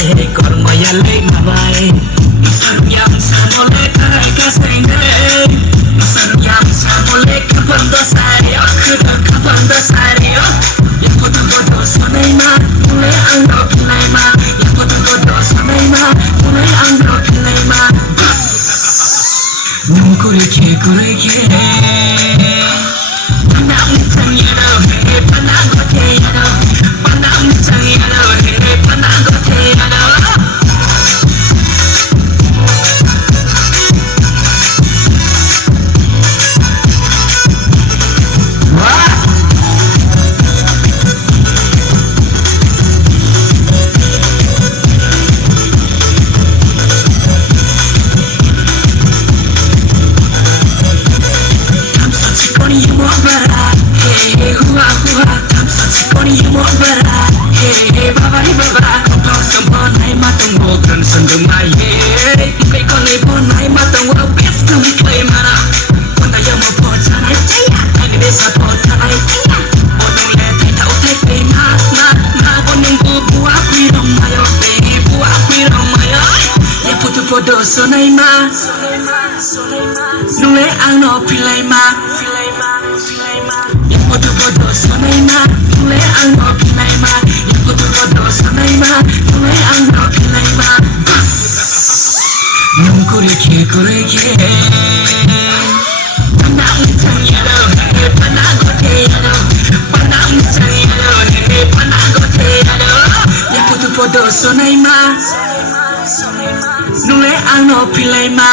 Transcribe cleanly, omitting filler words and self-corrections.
Hey kormaya lay mabai Masanyam samole kai kasenge Masanyam samole kapanda sari Akuda kapanda sari Ya podo godo sonai ma Mulai angro pilai ma Ya podo godo sonai ma Mulai angro pilai ma Nung kureke kureke Panang mitang yado Hey panang gote yado Panang mitang yado Hey panang gote yado Hey hua hua tam sa sikoni mo bara hey baba ko sampon nai matang wo kan sandung mai hey kai kon nei pon nai matang wo best kum kai mana kon da yam po chanai chaya ai de sa po chanai chaya bonung le thai thau thai pe na bonung bu bua pi rom mayo pe bua pi rom mayo ya putu podo sonai ma nung le ang no pilai ma Podo podo sonai ma, mulai angro pilai ma. Ya podo podo sonai ma, mulai angro pilai ma. Nung kureke kureke. Panang mitang yado, hey panang gote yado. Panang mitang yado, hey panang gote yado. Ya podo podo sonai ma, mulai angro pilai ma.